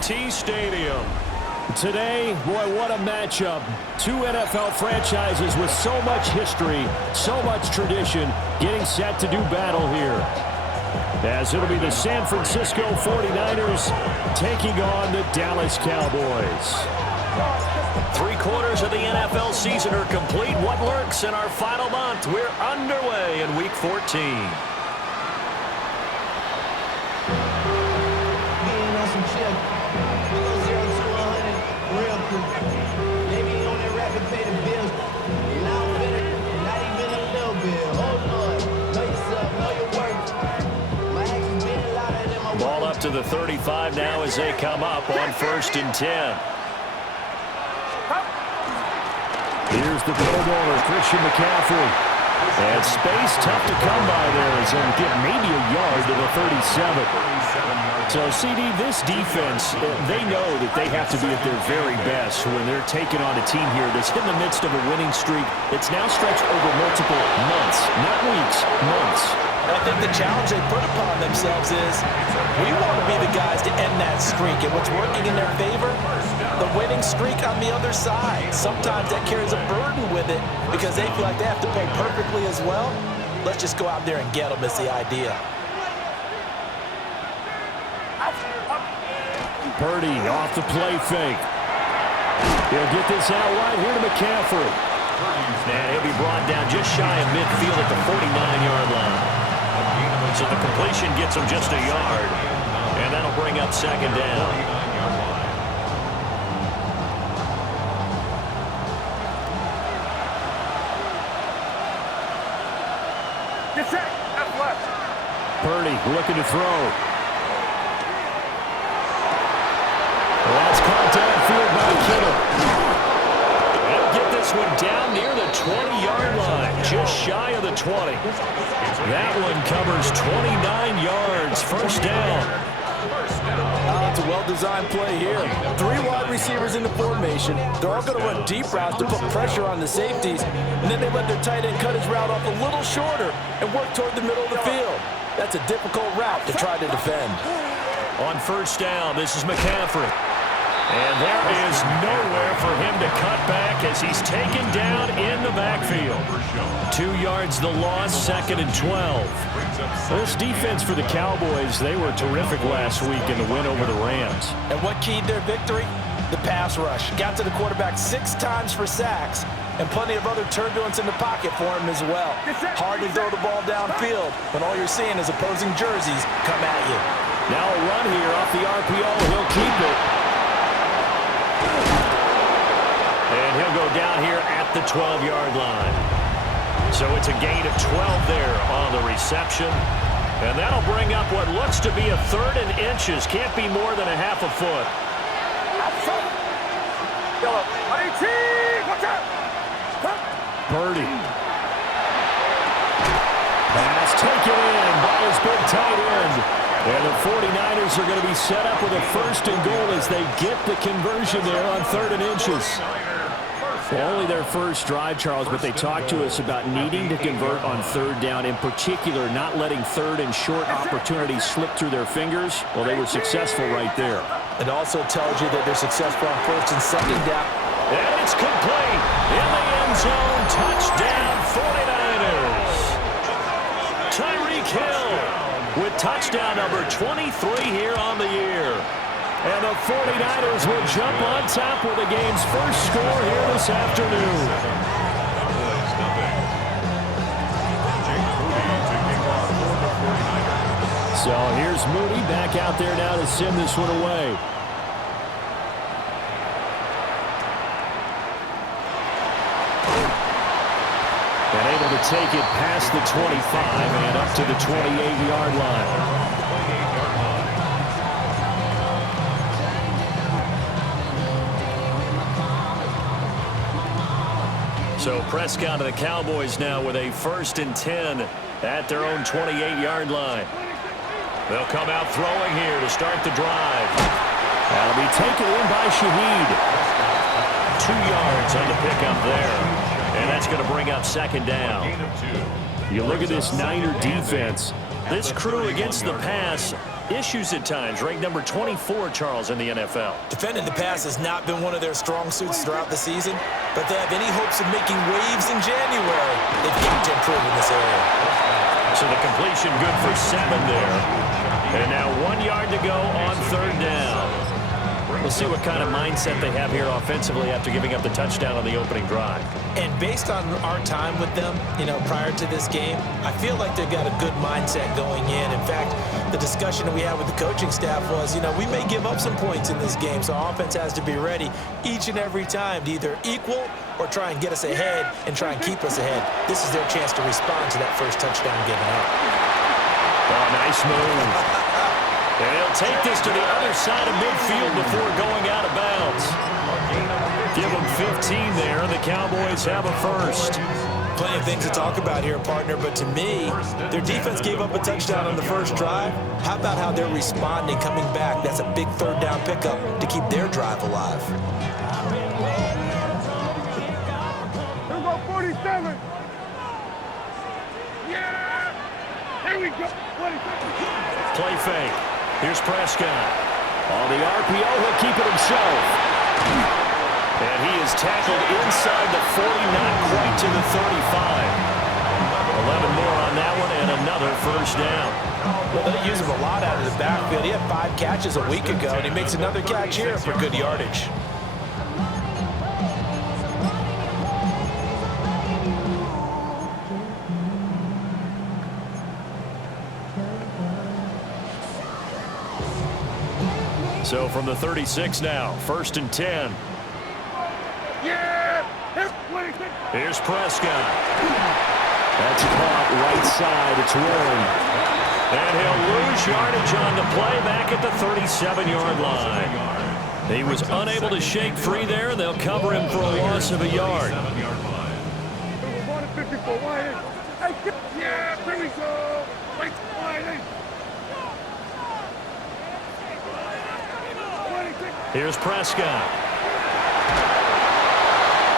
AT&T Stadium. Today, boy, what a matchup. Two NFL franchises with so much history, so much tradition, getting set to do battle here. As it'll be the San Francisco 49ers taking on the Dallas Cowboys. 3/4 of the NFL season are complete. What lurks in our final month? We're underway in Week 14. Ball up to the 35 now as they come up on 1st and 10. Here's the Pro Bowler, Christian McCaffrey. And space tough to come by there as he'll get maybe a yard to the 37. So, CD, this defense, they know that they have to be at their very best when they're taking on a team here that's in the midst of a winning streak that's now stretched over multiple months, not weeks, months. I think the challenge they put upon themselves is we want to be the guys to end that streak. And what's working in their favor? The winning streak on the other side. Sometimes that carries a burden with it because they feel like they have to play perfectly as well. Let's just go out there and get them is the idea. Purdy off the play fake. He'll get this out right here to McCaffrey. And he'll be brought down just shy of midfield at the 49-yard line. So the completion gets him just a yard. And that'll bring up 2nd down. Purdy looking to throw. That's caught downfield by Kittle. They'll get this one down near the 20-yard line, just shy of the 20. That one covers 29 yards, 1st down. It's a well-designed play here. 3 wide receivers in the formation. They're all going to run deep routes to put pressure on the safeties, and then they let their tight end cut his route off a little shorter and work toward the middle of the field. That's a difficult route to try to defend. On 1st down, this is McCaffrey. And there is nowhere for him to cut back as he's taken down in the backfield. 2 yards the loss, 2nd and 12. This defense for the Cowboys, they were terrific last week in the win over the Rams. And what keyed their victory? The pass rush. Got to the quarterback 6 times for sacks, and plenty of other turbulence in the pocket for him as well. Hard to throw the ball downfield when all you're seeing is opposing jerseys come at you. Now a run here off the RPO. He'll keep it. And he'll go down here at the 12-yard line. So it's a gain of 12 there on the reception. And that'll bring up what looks to be a 3rd and inches. Can't be more than a half a foot. Purdy. Pass taken in by his big tight end. And the 49ers are going to be set up with a 1st and goal as they get the conversion there on 3rd and inches. Only their first drive, Charles, but they talked to us about needing to convert on 3rd down, in particular not letting 3rd and short opportunities slip through their fingers. Well, they were successful right there. It also tells you that they're successful on 1st and 2nd down. And it's complete in the end zone. Touchdown 49ers. Tyreek Hill with touchdown number 23 here on the year. And the 49ers will jump on top with the game's first score here this afternoon. So here's Moody back out there now to send this one away. And able to take it past the 25 and up to the 28-yard line. So Prescott and the Cowboys now with a 1st and 10 at their own 28-yard line. They'll come out throwing here to start the drive. That'll be taken in by Shaheed. 2 yards on the pickup there. And that's going to bring up 2nd down. You look at this Niner defense. This crew against the pass, issues at times. Ranked number 24, Charles, in the NFL. Defending the pass has not been one of their strong suits throughout the season, but they have any hopes of making waves in January, they've got to improve in this area. So the completion good for 7 there. And now 1 yard to go on 3rd down. We'll see what kind of mindset they have here offensively after giving up the touchdown on the opening drive. And based on our time with them, prior to this game, I feel like they've got a good mindset going in. In fact, the discussion that we had with the coaching staff was, we may give up some points in this game, so our offense has to be ready each and every time to either equal or try and get us ahead and try and keep us ahead. This is their chance to respond to that first touchdown given up. Oh, nice move. And he'll take this to the other side of midfield before going out of bounds. Give them 15 there. The Cowboys have a first. Plenty of things to talk about here, partner, but to me, their defense gave up a touchdown on the first drive. How about how they're responding, coming back? That's a big 3rd down pickup to keep their drive alive. Here we go, 47. Yeah! Here we go, 47. Play fake. Here's Prescott. On the RPO, he'll keep it himself. And he is tackled inside the 40, not quite to the 35. 11 more on that one, and another first down. Well, they use him a lot out of the backfield. He had 5 catches a week ago, and he makes another catch here for good yardage. So from the 36 now, 1st and 10. Yeah! Here's Prescott. That's caught right side. It's Warren. And he'll lose yardage on the play back at the 37-yard line. He was unable to shake free there. They'll cover him for a loss of a yard. Yeah, here we go. Here's Prescott.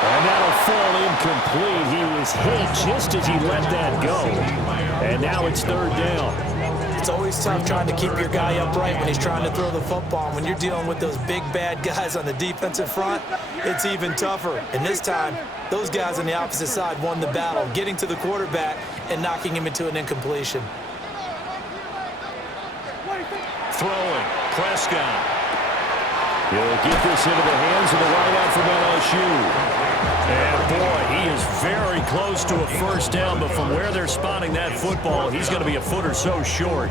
And that'll fall incomplete. He was hit just as he let that go. And now it's 3rd down. It's always tough trying to keep your guy upright when he's trying to throw the football. When you're dealing with those big, bad guys on the defensive front, it's even tougher. And this time, those guys on the opposite side won the battle, getting to the quarterback and knocking him into an incompletion. Throwing. Prescott. He'll get this into the hands of the wideout from LSU. And, boy, he is very close to a first down, but from where they're spotting that football, he's going to be a foot or so short.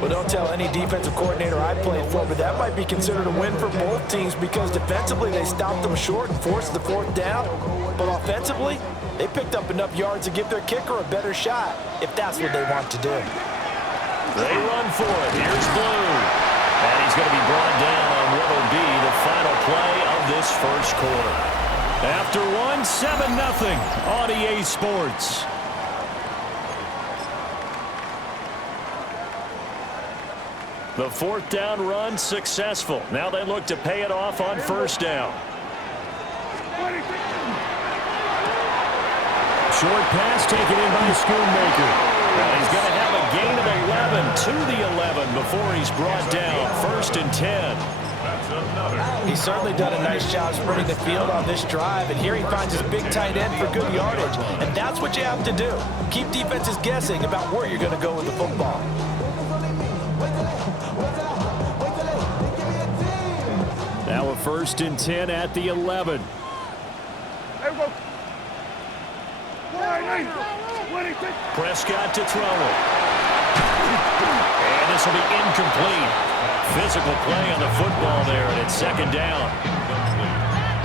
Well, don't tell any defensive coordinator I played for, but that might be considered a win for both teams because defensively they stopped them short and forced the 4th down. But offensively, they picked up enough yards to give their kicker a better shot if that's what they want to do. They run for it. Here's Blue. And he's going to be brought down on what will be the final play of this first quarter. After 1, 7-0 on EA Sports. The 4th down run successful. Now they look to pay it off on 1st down. Short pass taken in by Schoonmaker. Well, he's going to have a gain of 11 to the 11 before he's brought down. 1st and 10. He's certainly done a nice job spreading the field on this drive, and here he finds his big tight end for good yardage. And that's what you have to do. Keep defenses guessing about where you're going to go with the football. Now a 1st and 10 at the 11. Prescott to throw it. And this will be incomplete. Physical play on the football there, and it's 2nd down.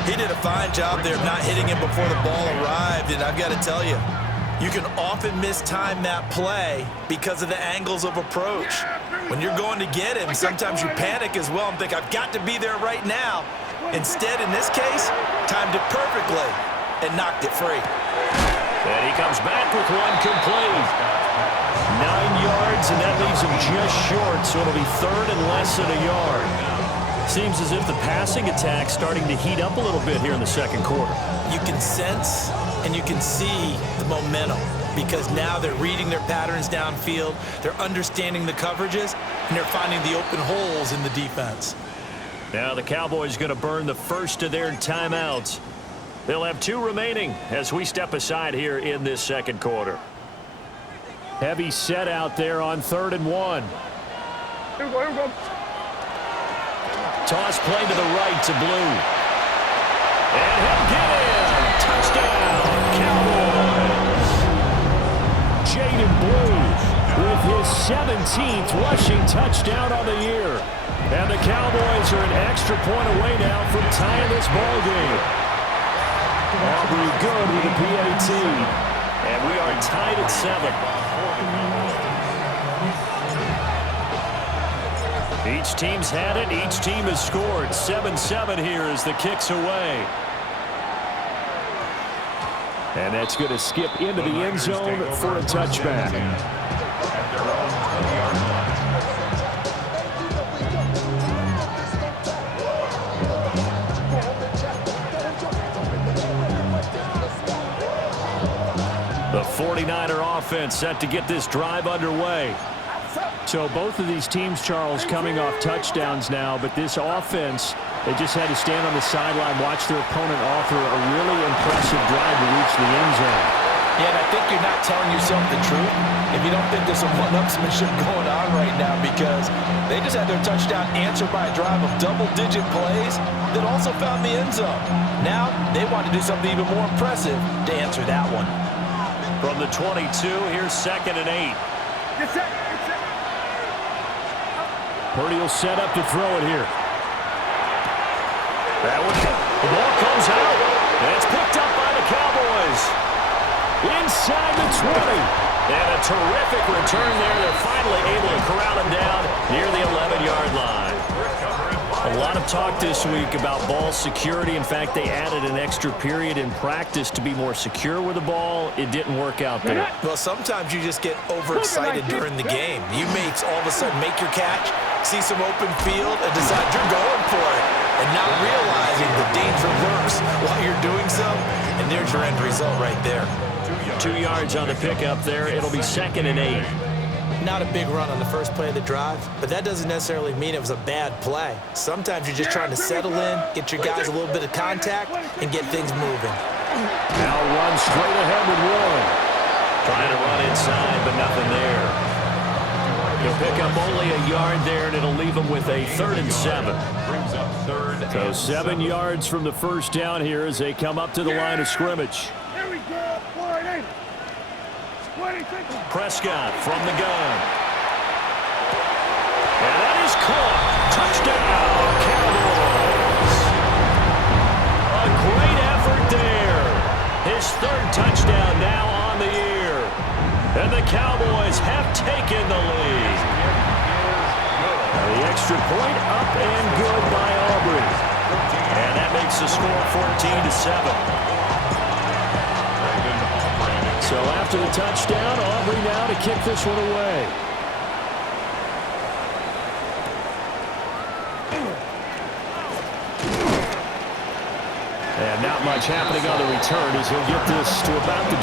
He did a fine job there of not hitting him before the ball arrived, and I've got to tell you, you can often mistime that play because of the angles of approach. When you're going to get him, sometimes you panic as well and think, I've got to be there right now. Instead, in this case, timed it perfectly and knocked it free. And he comes back with one complete. 9 yards, and that leaves him just short, so it'll be 3rd and less than a yard. Seems as if the passing attack's starting to heat up a little bit here in the 2nd quarter. You can sense and you can see the momentum. because now they're reading their patterns downfield, they're understanding the coverages, and they're finding the open holes in the defense. Now the Cowboys going to burn the first of their timeouts. They'll have 2 remaining as we step aside here in this second quarter. Heavy set out there on 3rd and 1. Here we go, here we go. Toss play to the right to Blue. And he'll get in. Touchdown, Cowboys. Jaden Blue with his 17th rushing touchdown on the year. And the Cowboys are an extra point away now from tying this ball game. Aubrey good with a PAT. And we are tied at 7. Each team's had it. Each team has scored. 7-7 here as the kick's away. And that's going to skip into the end zone for a touchback. The 49er offense set to get this drive underway. So both of these teams, Charles, coming off touchdowns now, but this offense, they just had to stand on the sideline, watch their opponent offer a really impressive drive to reach the end zone. Yeah, and I think you're not telling yourself the truth if you don't think there's some one-upsmanship going on right now, because they just had their touchdown answered by a drive of double-digit plays that also found the end zone. Now they want to do something even more impressive to answer that one. From the 22, here's 2nd and 8. Get set. Purdy will set up to throw it here. The ball comes out, and it's picked up by the Cowboys. Inside the 20. And a terrific return there. They're finally able to corral him down near the 11-yard line. A lot of talk this week about ball security. In fact, they added an extra period in practice to be more secure with the ball. It didn't work out there. Well, sometimes you just get overexcited during the game. You may all of a sudden make your catch, see some open field, and decide you're going for it, and not realizing the danger lurks while you're doing so, and there's your end result right there. 2 yards on the pickup there. It'll be 2nd and 8. Not a big run on the first play of the drive, but that doesn't necessarily mean it was a bad play. Sometimes you're just trying to settle in, get your guys a little bit of contact, and get things moving. Now run straight ahead with Warren. Trying to run inside, but nothing there. He'll pick up only a yard there, and it'll leave him with a 3rd and 7. So 7 yards from the first down here as they come up to the line of scrimmage. Here we go. 48. 26. Prescott from the gun. And that is caught. Touchdown, Cowboys. A great effort there. His 3rd touchdown now on the year. And the Cowboys have taken the lead. Now the extra point up and good by Aubrey. And that makes the score 14-7. So after the touchdown, Aubrey now to kick this one away. And not much happening on the return as he'll get this to about the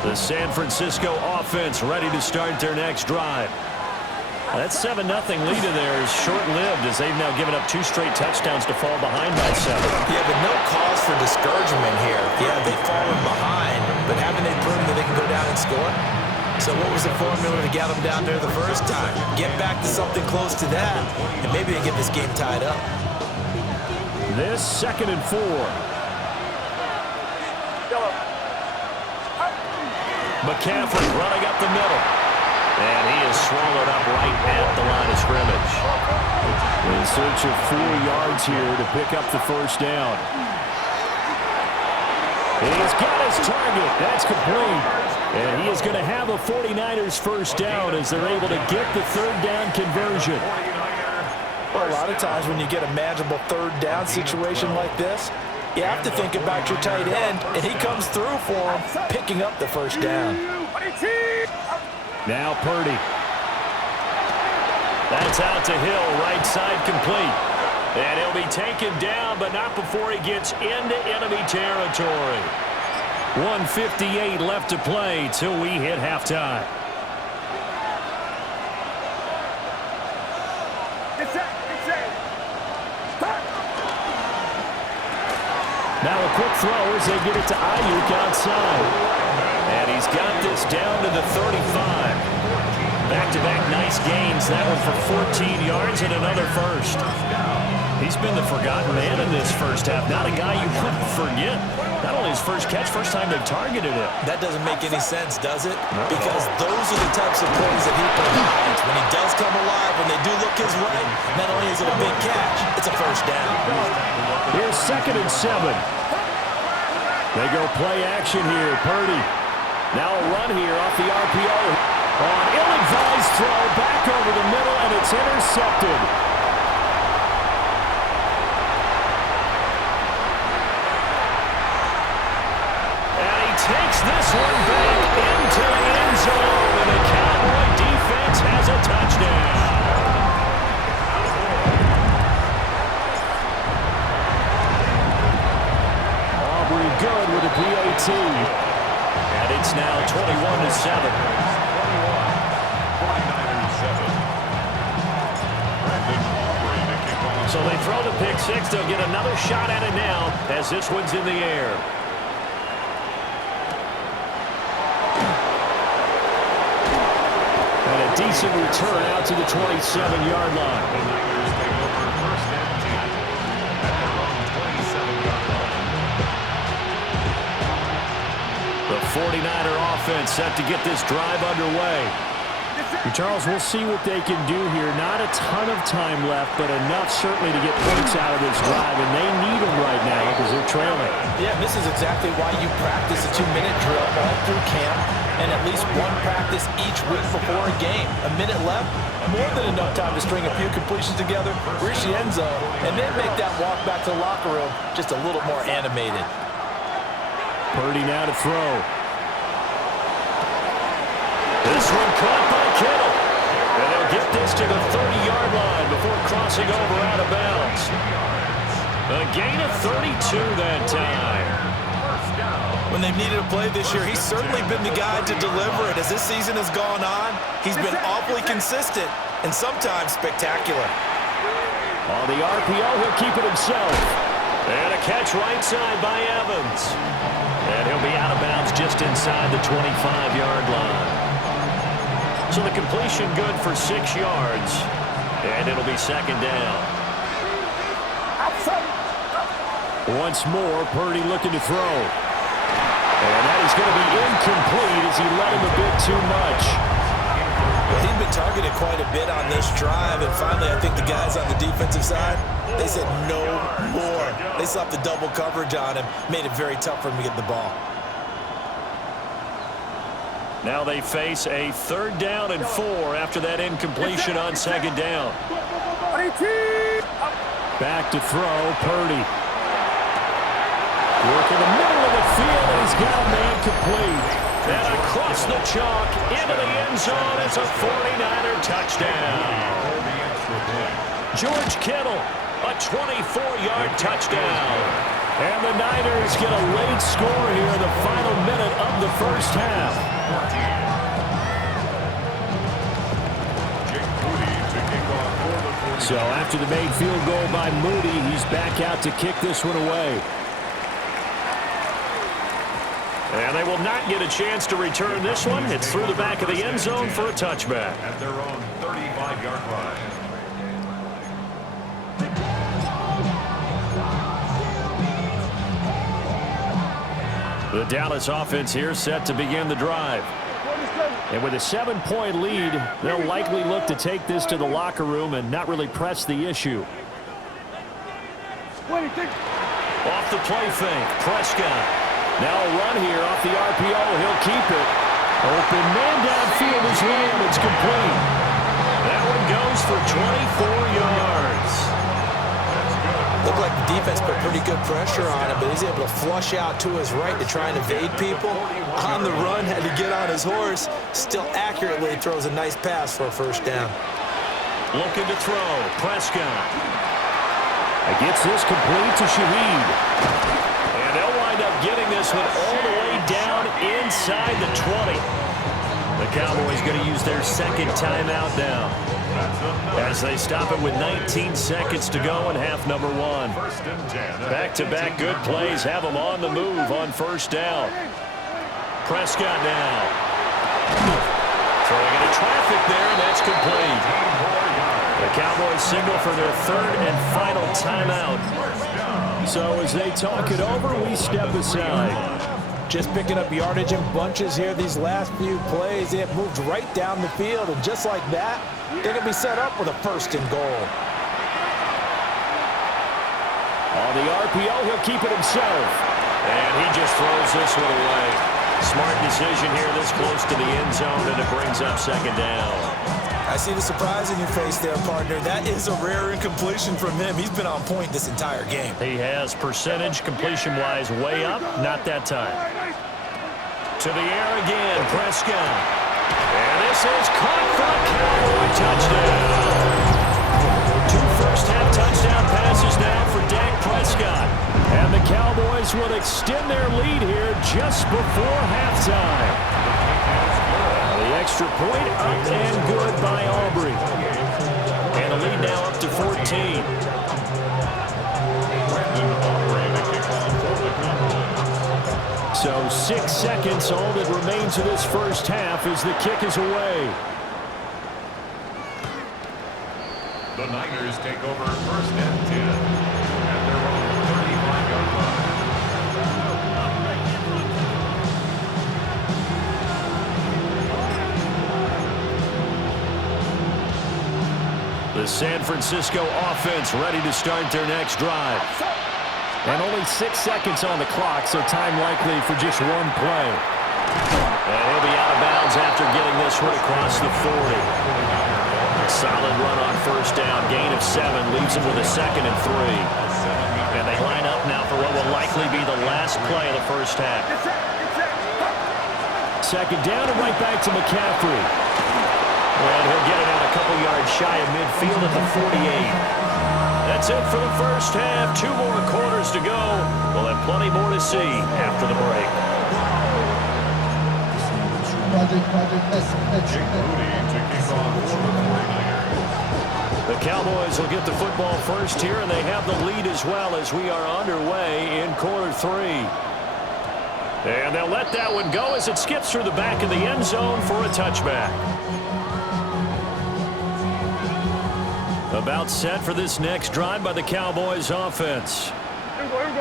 23. The San Francisco offense ready to start their next drive. That 7-0 lead in there is short-lived as they've now given up 2 straight touchdowns to fall behind by 7. Yeah, but no cause for discouragement here. Yeah, they've fallen behind, but haven't they proven that they can go down and score? So what was the formula to get them down there the first time? Get back to something close to that, and maybe they get this game tied up. This 2nd and 4. McCaffrey running up the middle. And he is swallowed up right at the line of scrimmage. In search of 4 yards here to pick up the first down. He's got his target. That's complete. And he is going to have a 49ers first down as they're able to get the 3rd down conversion. Well, a lot of times when you get a manageable 3rd down situation like this, you have to think about your tight end, and he comes through for him, picking up the first down. Now Purdy. That's out to Hill, right side complete. And he'll be taken down, but not before he gets into enemy territory. 1:58 left to play till we hit halftime. Now a quick throw as they get it to Ayuk outside. And he's got this down to the 35. Back-to-back nice gains. That one for 14 yards and another first. He's been the forgotten man in this first half. Not a guy you couldn't forget. Not only his first catch, first time they've targeted it. That doesn't make any sense, does it? Because those are the types of plays that he provides. When he does come alive, when they do look his way, not only is it a big catch, it's a first down. Here's 2nd and 7. They go play action here. Purdy. Now a run here off the RPO. On ill-advised throw, back over the middle, and it's intercepted. And he takes this one back into the end zone, and the Cowboy defense has a touchdown. Aubrey good with a PAT. And it's now 21-7. So they throw the pick six. They'll get another shot at it now as this one's in the air. And a decent return out to the 27-yard line. The 49er offense set to get this drive underway. Charles, we'll see what they can do here. Not a ton of time left, but enough certainly to get points out of this drive, and they need them right now because they're trailing. Yeah, this is exactly why you practice a 2-minute drill all through camp and at least one practice each week before a game. A minute left, more than enough time to string a few completions together, reach the end zone, and then make that walk back to the locker room just a little more animated. Purdy now to throw. This one caught by Kittle. And they'll get this to the 30-yard line before crossing over out of bounds. A gain of 32 that time. When they've needed a play this year, he's certainly been the guy to deliver it. As this season has gone on, he's been awfully consistent and sometimes spectacular. On the RPO, he'll keep it himself. And a catch right side by Evans. And he'll be out of bounds just inside the 25-yard line. So the completion good for 6 yards. And it'll be second down. Once more, Purdy looking to throw. And that is going to be incomplete as he let him a bit too much. Well, he'd been targeted quite a bit on this drive, and finally I think the guys on the defensive side, they said no more. They slapped the double coverage on him, made it very tough for him to get the ball. Now they face a 3rd down and 4 after that incompletion on 2nd down. Back to throw, Purdy. Work in the middle of the field, and he's got a man complete. And across the chalk into the end zone is a 49er touchdown. George Kittle, a 24-yard touchdown. And the Niners get a late score here in the final minute of the first half. So after the made field goal by Moody, he's back out to kick this one away. And they will not get a chance to return this one. It's through the back of the end zone for a touchback. At their own 35-yard line. The Dallas offense here set to begin the drive. And with a 7-point lead, they'll likely look to take this to the locker room and not really press the issue. Off the play fake, Prescott. Now a run here off the RPO. He'll keep it. Open man downfield is Lamb. It's complete. That one goes for 24 yards. Looked like the defense put pretty good pressure on him, but he's able to flush out to his right to try and evade people. On the run, had to get on his horse. Still accurately throws a nice pass for a first down. Looking to throw, Prescott. Gets this complete to Shaheed. And they'll wind up getting this one all the way down inside the 20. The Cowboys going to use their second timeout now, as they stop it with 19 seconds to go in half number one. Back-to-back good plays have them on the move on first down. Prescott now. Throwing into traffic there, and that's complete. The Cowboys signal for their third and final timeout. So as they talk it over, we step aside. Just picking up yardage in bunches here these last few plays. They have moved right down the field, and just like that, they're going to be set up with a first and goal. On the RPO, he'll keep it himself. And he just throws this one away. Smart decision here this close to the end zone, and it brings up second down. I see the surprise in your face there, partner. That is a rare incompletion from him. He's been on point this entire game. He has percentage completion-wise way up, not that time. To the air again, Prescott. And this is caught for a Cowboy touchdown. 2 first-half touchdown passes now for Dak Prescott. And the Cowboys will extend their lead here just before halftime. The extra point up and good by Aubrey. And the lead now up to 14. So 6 seconds, all that remains of this first half as the kick is away. The Niners take over first and 10 at their own 35-yard line. The San Francisco offense ready to start their next drive. And only 6 seconds on the clock, so time likely for just one play. And he'll be out of bounds after getting this one across the 40. Solid run on first down. Gain of 7 leaves him with a 2nd and 3. And they line up now for what will likely be the last play of the first half. Second down and right back to McCaffrey. And he'll get it out a couple yards shy of midfield at the 48. That's it for the first half. 2 more quarters to go. We'll have plenty more to see after the break. The Cowboys will get the football first here, and they have the lead as well as we are underway in quarter 3. And they'll let that one go as it skips through the back of the end zone for a touchback. About set for this next drive by the Cowboys offense.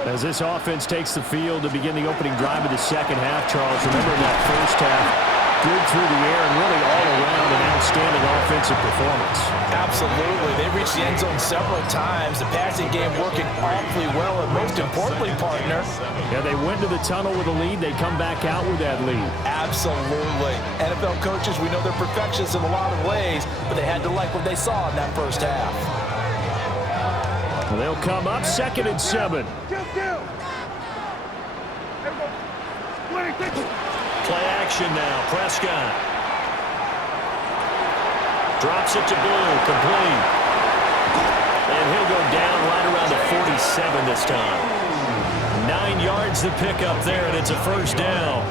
As this offense takes the field to begin the opening drive of the second half, Charles, remember that first half, good through the air and really all around an outstanding offensive performance. Absolutely. They reached the end zone several times. The passing game working awfully well, and most importantly, partner. Yeah, they went to the tunnel with a lead. They come back out with that lead. Absolutely. NFL coaches, we know they're perfectionists in a lot of ways, but they had to like what they saw in that first half. Well, they'll come up 2nd and 7. Play action now. Prescott drops it to Blue, complete. And he'll go down right around the 47 this time. 9 yards to pick up there, and it's a first down.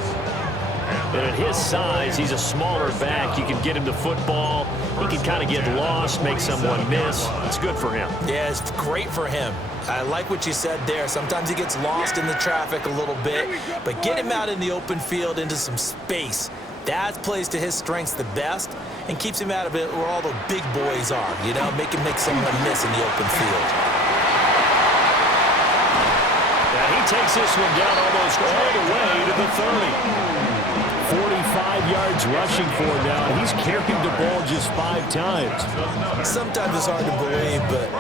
And at his size, he's a smaller back. You can get him to football. He can kind of get lost, make someone miss. It's good for him. Yeah, it's great for him. I like what you said there. Sometimes he gets lost in the traffic a little bit, but get him out in the open field into some space. That plays to his strengths the best and keeps him out of it where all the big boys are, you know, make him make someone miss in the open field. Now he takes this one down almost all the way to the 30. 45 yards rushing for him now. He's carried the ball just 5 times. Sometimes it's hard to believe, but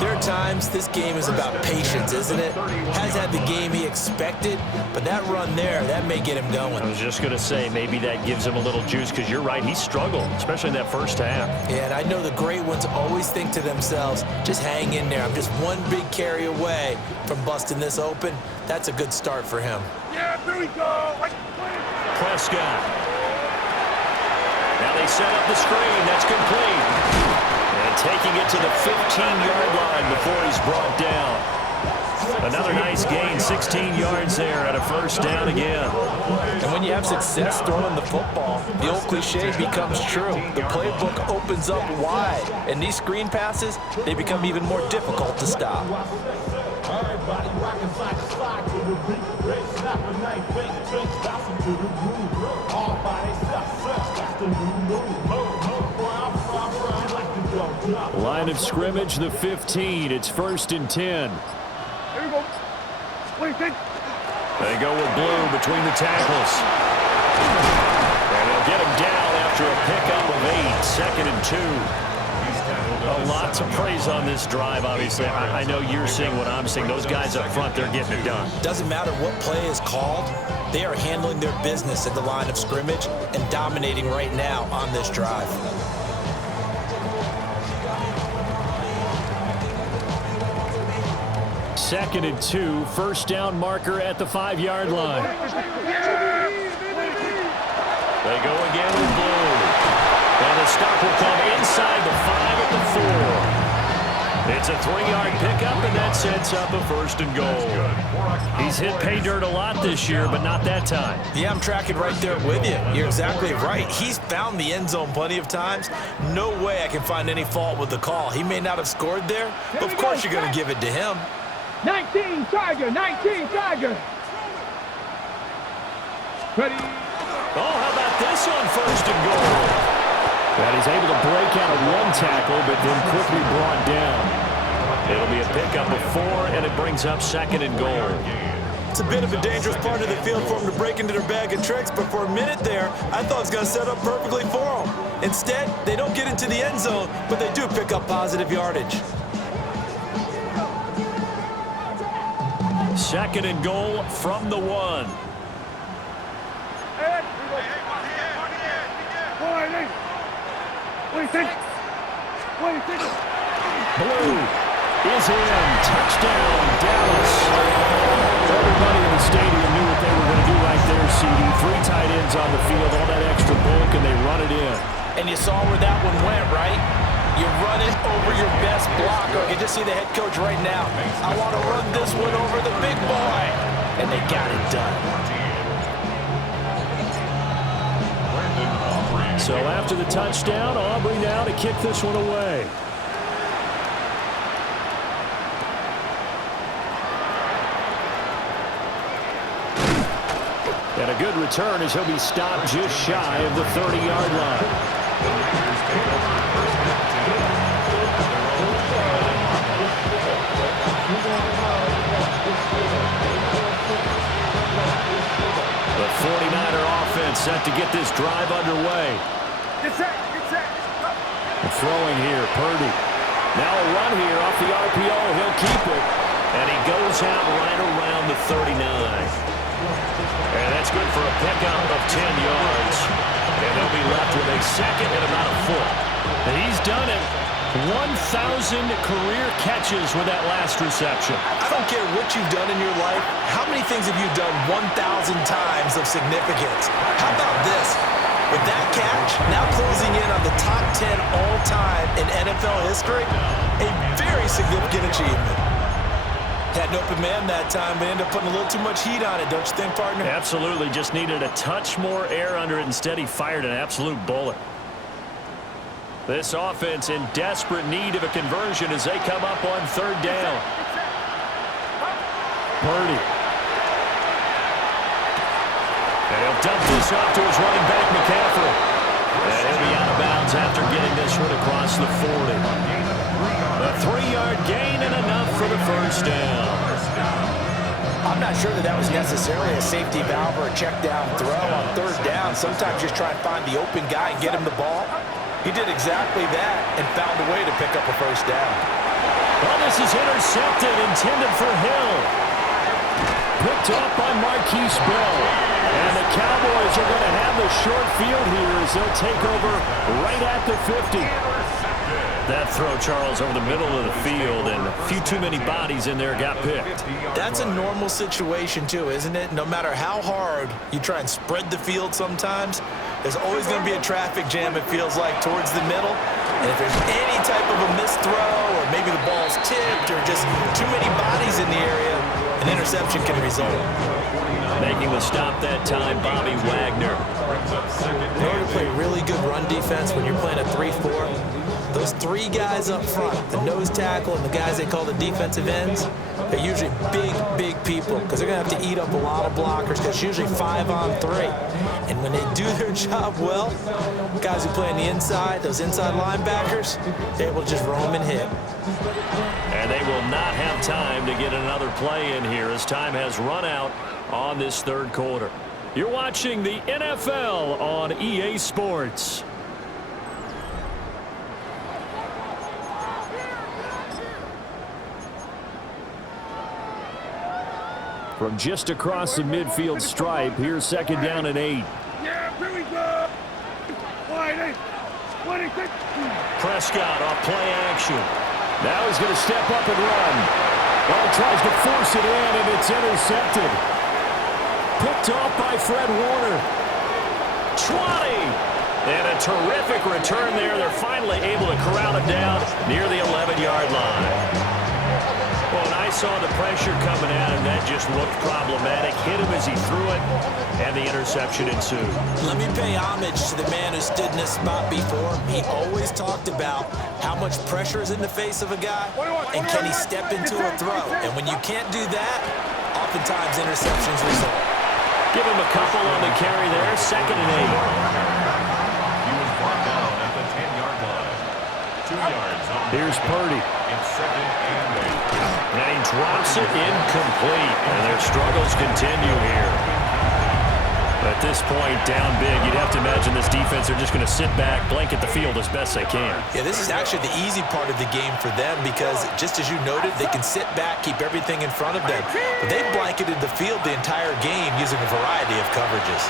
there are times this game is about patience, isn't it? Has had the game he expected, but that run there, that may get him going. I was just going to say, maybe that gives him a little juice, because you're right, he struggled, especially in that first half. Yeah, and I know the great ones always think to themselves, just hang in there. I'm just one big carry away from busting this open. That's a good start for him. Yeah, there we go. Prescott. Now they set up the screen. That's complete. And And taking it to the 15-yard line before he's brought down. Another nice gain, 16 yards there at a first down again. And when you have success throwing the football, the old cliche becomes true. The playbook opens up wide, and these screen passes, they become even more difficult to stop. Line of scrimmage, the 15. It's 1st and 10. Here we go. What do you think? They go with blue between the tackles. And they'll get him down after a pickup of 8, 2nd and 2. A lot to praise on this drive, obviously. I know you're seeing what I'm seeing. Those guys up front, they're getting it done. Doesn't matter what play is called. They are handling their business at the line of scrimmage and dominating right now on this drive. Second and 2, first down marker at the 5-yard line. They go again with blue. And the stop will come inside the 5 at the 4. It's a 3-yard pickup, and that sets up a 1st and goal. He's hit pay dirt a lot this year, but not that time. Yeah, I'm tracking right there with you. You're exactly right. He's found the end zone plenty of times. No way I can find any fault with the call. He may not have scored there, but of course you're going to give it to him. 19 Tiger, 19 Tiger. Ready? Oh, how about this on 1st and goal? And he's able to break out of one tackle, but then quickly brought down. It'll be a pickup of 4, and it brings up 2nd and goal. It's a bit of a dangerous part of the field for him to break into their bag of tricks, but for a minute there, I thought it was going to set up perfectly for him. Instead, they don't get into the end zone, but they do pick up positive yardage. 2nd and goal from the 1. Hey, what do you think? What do you think? Blue is in. Touchdown, Dallas. Everybody in the stadium knew what they were going to do right there, CD. 3 tight ends on the field, all that extra bulk, and they run it in. And you saw where that one went, right? You run it over your best blocker. You just see the head coach right now. I want to run this one over the big boy. And they got it done. So after the touchdown, Aubrey now to kick this one away. And a good return as he'll be stopped just shy of the 30-yard line. The 49er offense set to get this drive underway. Get set, get set. Throwing here, Purdy. Now a run here off the RPO. He'll keep it. And he goes out right around the 39. And that's good for a pickup of 10 yards. And they'll be left with a 2nd and about a 4. And he's done it. 1,000 career catches with that last reception. I don't care what you've done in your life. How many things have you done 1,000 times of significance? How about this? With that catch, now closing in on the top 10 all-time in NFL history, a very significant achievement. Had an open man that time, but ended up putting a little too much heat on it, don't you think, partner? Absolutely. Just needed a touch more air under it. Instead, he fired an absolute bullet. This offense in desperate need of a conversion as they come up on 3rd down. Purdy. And he'll dump this off to his running back, McCaffrey. And he'll be out of bounds after getting this one across the 40. A 3-yard gain and enough for the 1st down. I'm not sure that was necessarily a safety valve or a check down throw on 3rd down. Sometimes just try and find the open guy and get him the ball. He did exactly that and found a way to pick up a 1st down. Well, this is intercepted, intended for Hill. Picked up by Marquise Bell. And the Cowboys are going to have the short field here as they'll take over right at the 50. That throw, Charles, over the middle of the field, and a few too many bodies in there got picked. That's a normal situation, too, isn't it? No matter how hard you try and spread the field sometimes, there's always going to be a traffic jam, it feels like, towards the middle. And if there's any type of a missed throw or maybe the ball's tipped or just too many bodies in the area, an interception can result. Making the stop that time, Bobby Wagner. In order to play really good run defense when you're playing a 3-4, those three guys up front, the nose tackle and the guys they call the defensive ends, they're usually big people because they're going to have to eat up a lot of blockers because it's usually 5-on-3. And when they do their job well, guys who play on the inside, those inside linebackers, they're able to just roam and hit. And they will not have time to get another play in here as time has run out on this third quarter. You're watching the NFL on EA Sports. From just across the midfield stripe, here's second down and 8. Yeah, here we go. Wide 26. Prescott off play action. Now he's going to step up and run. Ball tries to force it in, and it's intercepted. Picked off by Fred Warner. 20. And a terrific return there. They're finally able to corral it down near the 11-yard line. Well, when I saw the pressure coming at him, that just looked problematic. Hit him as he threw it, and the interception ensued. Let me pay homage to the man who stood in this spot before. He always talked about how much pressure is in the face of a guy, and can he step into a throw. And when you can't do that, oftentimes interceptions result. Give him a couple on the carry there, second and 8. He was brought down at the 10-yard line. 2 yards on Here's Purdy. It's second and 8. And he drops it incomplete, and their struggles continue here. At this point, down big, you'd have to imagine this defense are just going to sit back, blanket the field as best they can. Yeah, this is actually the easy part of the game for them because, just as you noted, they can sit back, keep everything in front of them. But they blanketed the field the entire game using a variety of coverages.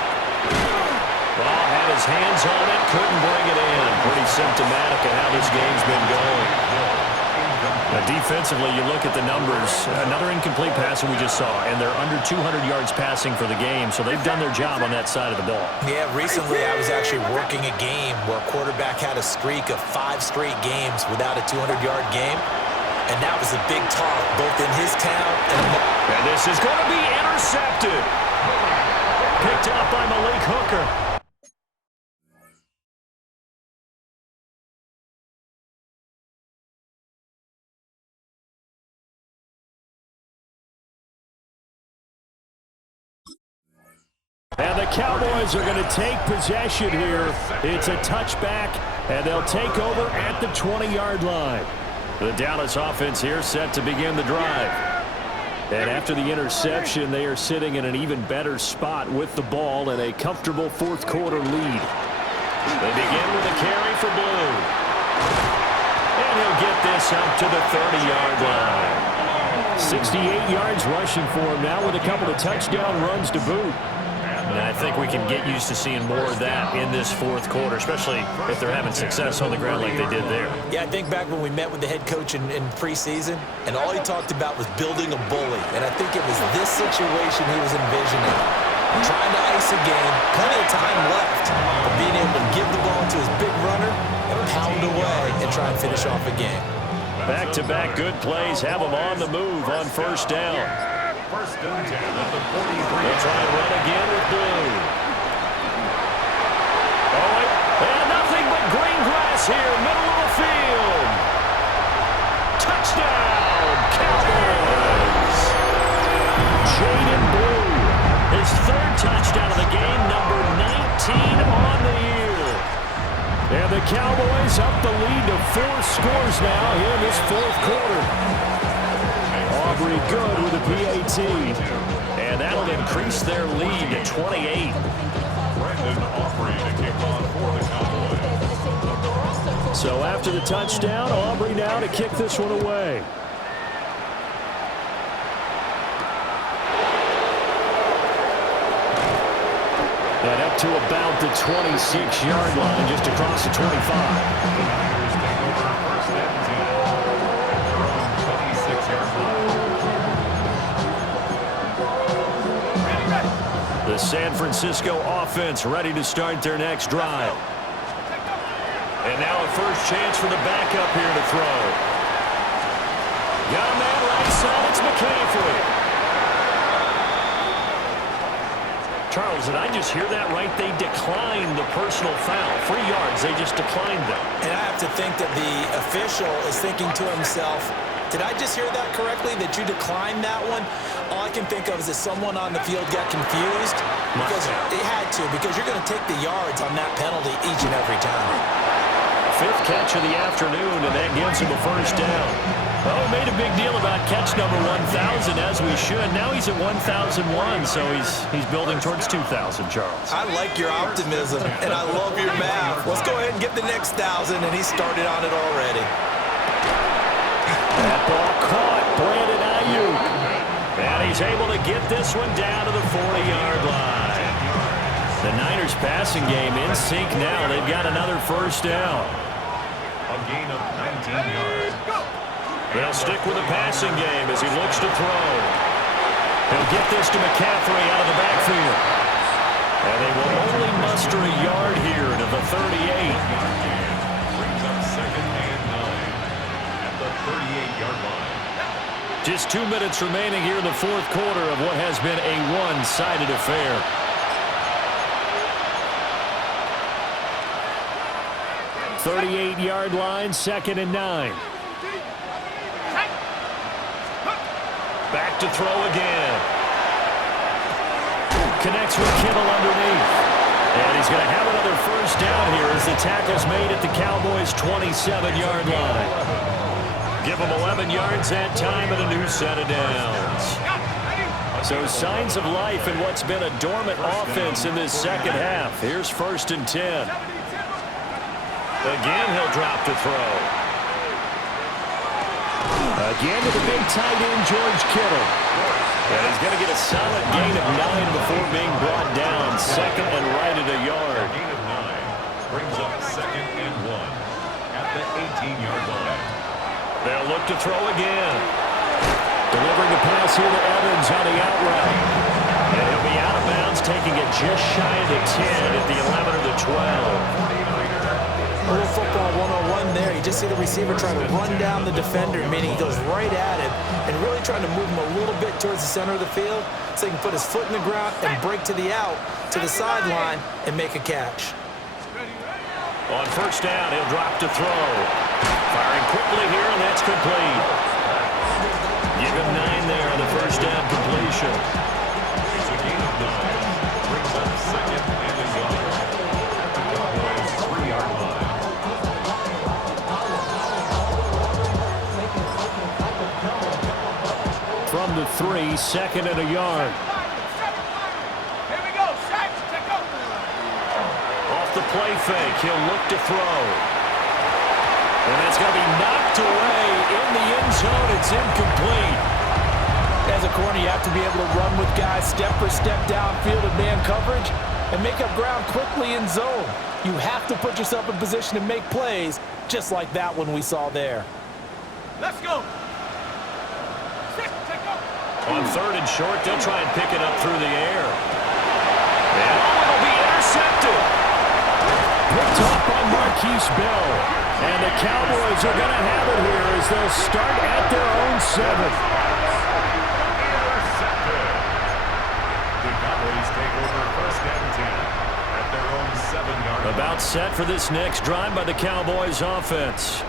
Ball had his hands on it, couldn't bring it in. Pretty symptomatic of how this game's been going. Now, defensively, you look at the numbers. Another incomplete pass that we just saw, and they're under 200 yards passing for the game, so they've done their job on that side of the ball. Yeah, recently I was actually working a game where a quarterback had a streak of 5 straight games without a 200-yard game, and that was a big talk both in his town and this is going to be intercepted. Picked up by Malik Hooker. And the Cowboys are going to take possession here. It's a touchback, and they'll take over at the 20-yard line. The Dallas offense here set to begin the drive. And after the interception, they are sitting in an even better spot with the ball and a comfortable fourth-quarter lead. They begin with a carry for Blue. And he'll get this up to the 30-yard line. 68 yards rushing for him now with a couple of touchdown runs to boot. And I think we can get used to seeing more of that in this fourth quarter, especially if they're having success on the ground like they did there. Yeah, I think back when we met with the head coach in preseason, and all he talked about was building a bully. And I think it was this situation he was envisioning. Trying to ice a game, plenty of time left, but being able to give the ball to his big runner and pound away and try and finish off a game. Back-to-back good plays have them on the move on first down. First and 10 at the 43. They'll try and run again with Blue. Oh, and nothing but green grass here, middle of the field. Touchdown, Cowboys. Jaden Blue, his third touchdown of the game, number 19 on the year. And the Cowboys up the lead to 4 scores now here in this fourth quarter. Aubrey good with a PAT. And that'll increase their lead to 28. Brandon Aubrey to kick off for the Cowboys. So after the touchdown, Aubrey now to kick this one away. And up to about the 26-yard line, just across the 25. The San Francisco offense ready to start their next drive. And now a first chance for the backup here to throw. Got a man right side. It's McCaffrey. Charles, did I just hear that right? They declined the personal foul. 3 yards, they just declined them. And I have to think that the official is thinking to himself, did I just hear that correctly, that you declined that one? All I can think of is that someone on the field got confused. Because they had to, because you're going to take the yards on that penalty each and every time. 5th catch of the afternoon, and that gives him a first down. Well, we made a big deal about catch number 1,000, as we should. Now he's at 1,001, so he's building towards 2,000, Charles. I like your optimism, and I love your math. Let's go ahead and get the next 1,000, and he started on it already. That ball caught. Brandon Ayuk. And he's able to get this one down to the 40-yard line. The Niners passing game in sync now. They've got another first down. A gain of 19 yards. They'll stick with the passing game as he looks to throw. He'll get this to McCaffrey out of the backfield. And they will only muster a yard here to the 38. Brings up 2nd and 9 at the 38-yard line. Just 2 minutes remaining here in the 4th quarter of what has been a one-sided affair. "38-yard line, 2nd and 9. Back to throw again. Connects with Kittle underneath. And he's going to have another first down here as the tackle's made at the Cowboys' 27-yard line. Give them 11 yards that time and a new set of downs. So signs of life in what's been a dormant offense in this second half. Here's 1st and 10. Again, he'll drop to throw. Again to the big tight end, George Kittle. And he's going to get a solid gain of 9 before being brought down. 2nd and right at a yard. Gain of 9 brings up 2nd and 1 at the 18-yard line. They'll look to throw again. Delivering the pass here to Evans on the out route. And he'll be out of bounds, taking it just shy of the 10 at the 11 or the 12. A little football 101 there. You just see the receiver trying to run down the defender, meaning he goes right at him and really trying to move him a little bit towards the center of the field so he can put his foot in the ground and break to the out, to the sideline, and make a catch. On first down, he'll drop to throw. Firing quickly here, and that's complete. Give him 9 there on the first down completion. It's a gain of 9. Brings up 2nd and a yard at the Cowboys' 3-yard line. From the 3, 2nd and a yard. Here we go, Shaq. Check out. Off the play fake, he'll look to throw. And it's going to be knocked away in the end zone. It's incomplete. As a corner, you have to be able to run with guys step for step downfield in man coverage and make up ground quickly in zone. You have to put yourself in position to make plays, just like that one we saw there. Let's go. On 3rd and short, they'll try and pick it up through the air. And it'll be intercepted. Picked up by Marquise Bell. And the Cowboys are going to have it here as they'll start at their own 7. Intercepted. The Cowboys take over 1st and 10 at their own 7-yard line. About set for this next drive by the Cowboys offense.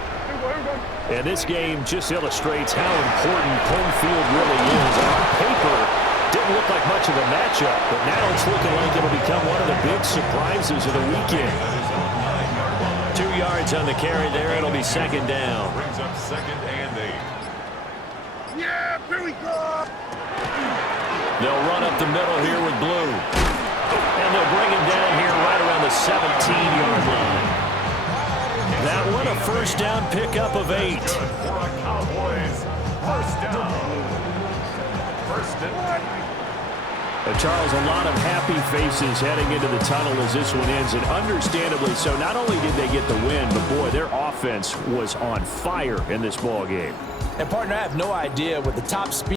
And this game just illustrates how important home field really is. On paper, didn't look like much of a matchup, but now it's looking like it'll become one of the big surprises of the weekend. 2 yards on the carry there. It'll be 2nd down. Brings up 2nd and 8. Yeah, here we go. They'll run up the middle here with Blue. And they'll bring him down here right around the 17-yard line. That one, a first down pickup of 8. Good for a Cowboys first down. 1st and 10. Charles, a lot of happy faces heading into the tunnel as this one ends, and understandably so. Not only did they get the win, but boy, their offense was on fire in this ball game. And partner, I have no idea what the top speed